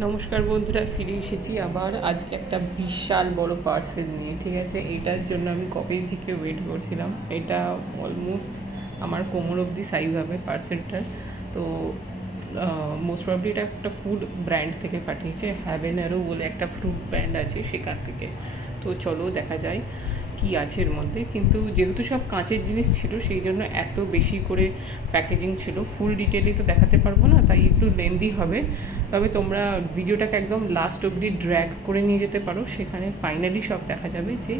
নমস্কার বন্ধুরা, ফিরে এসেছি আবার আজকে একটা বিশাল বড় পার্সেল নিয়ে। ঠিক আছে, এইটার জন্য আমি কবে থেকে ওয়েট করছিলাম। এটা অলমোস্ট আমার কোমর অবধি সাইজ হবে পার্সেলটার। তো মোস্ট প্রবলি এটা একটা ফুড ব্র্যান্ড থেকে পাঠিয়েছে, হ্যাভেনারো বলে একটা ফ্রুট ব্র্যান্ড আছে সেখান থেকে। তো চলো দেখা যায় কি আছে এর মধ্যে। কিন্তু যেহেতু সব কাঁচের জিনিস ছিল সেই জন্য এত বেশি করে প্যাকেজিং ছিল, ফুল ডিটেলে তো দেখাতে পারবো না, তাই একটু লেন্দি হবে। তবে তোমরা ভিডিওটাকে একদম লাস্ট অবধি ড্র্যাগ করে নিয়ে যেতে পারো, সেখানে ফাইনালি সব দেখা যাবে যে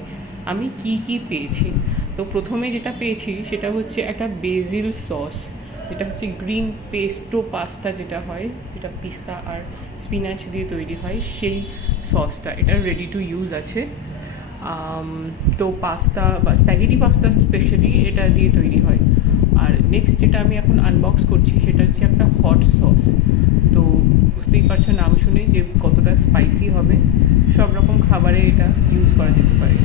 আমি কি কি পেয়েছি। তো প্রথমে যেটা পেয়েছি সেটা হচ্ছে একটা বেজিল সস, যেটা হচ্ছে গ্রিন পেস্টো পাস্তা যেটা হয়, যেটা পিস্তা আর স্পিনাচ দিয়ে তৈরি হয়, সেই সসটা। এটা রেডি টু ইউজ আছে। তো পাস্তা বা স্প্যাগেটি পাস্তা স্পেশালি এটা দিয়ে তৈরি হয়। আর নেক্সট যেটা আমি এখন আনবক্স করছি সেটা হচ্ছে একটা হট সস। তো বুঝতেই পারছো নাম শুনে যে কতটা স্পাইসি হবে। সব রকম খাবারে এটা ইউজ করা যেতে পারে।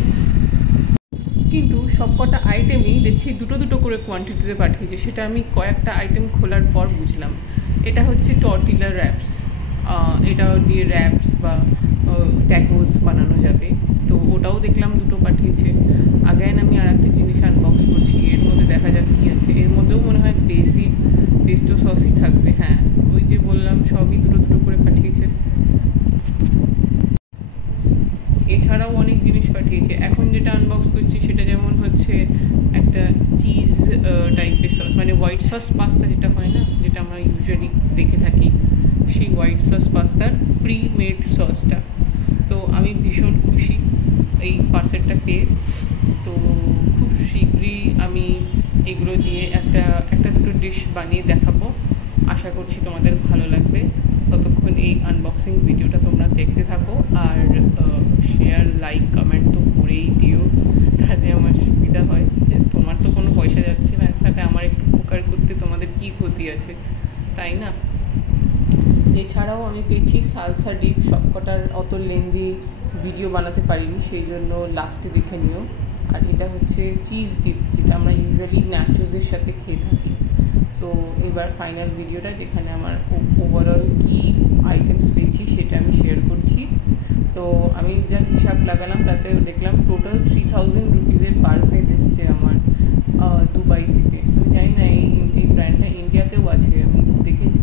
কিন্তু সবকটা আইটেমই দেখছি দুটো দুটো করে কোয়ান্টিটিতে পাঠিয়েছে, সেটা আমি কয়েকটা আইটেম খোলার পর বুঝলাম। এটা হচ্ছে টর্টিলা র্যাপস, এটা দিয়ে র্যাপস বা ট্যাকোস বানানো যাবে। তো ওটাও দেখলাম দুটো পাঠিয়েছে। আগাইন আমি আর একটা জিনিস আনবক্স করছি, এর মধ্যে দেখা যাক কী আছে। এর মধ্যেও মনে হয় পেস্টো সসই থাকবে। হ্যাঁ, ওই যে বললাম সবই দুটো দুটো করে পাঠিয়েছে। এছাড়াও অনেক জিনিস পাঠিয়েছে। এখন যেটা আনবক্স করছি সেটা যেমন হচ্ছে একটা চিজ টাইপের সস, মানে হোয়াইট সস পাস্তা যেটা হয় না, যেটা আমরা ইউজুয়ালি দেখে থাকি, সেই হোয়াইট সস পাস্তার প্রি মেড সসটা। তো আমি ভীষণ খুশি এই পার্সেলটা পেয়ে। তো খুব শীঘ্রই আমি এগুলো দিয়ে একটা দুটো ডিশ বানিয়ে দেখাবো। আশা করছি তোমাদের ভালো লাগবে। ততক্ষণ এই আনবক্সিং ভিডিওটা তোমরা দেখতে থাকো, আর শেয়ার লাইক কমেন্ট তো করেই দিও, তাহলে আমার সুবিধা হয়। তোমার তো কোনো পয়সা যাচ্ছে না, তাহলে আমার একটু উপকার করতে তোমাদের কী ক্ষতি আছে, তাই না? এছাড়াও আমি পেয়েছি সালসা ডিপ। সবকটার অত লেন্দি ভিডিও বানাতে পারিনি, সেই জন্য লাস্টে দেখে নিও। আর এটা হচ্ছে চিজ ডিপ, যেটা আমরা ইউজুয়ালি ন্যাচোসের সাথে খেয়ে থাকি। তো এবার ফাইনাল ভিডিওটা, যেখানে আমার ওভারঅল কী আইটেমস পেয়েছি সেটা আমি শেয়ার করছি। তো আমি যা হিসাব লাগালাম তাতে দেখলাম টোটাল 3000 রুপিজের পার্সেল এসছে আমার দুবাই থেকে। আমি জানি না এই ব্র্যান্ডটা ইন্ডিয়াতেও আছে, আমি দেখেছি।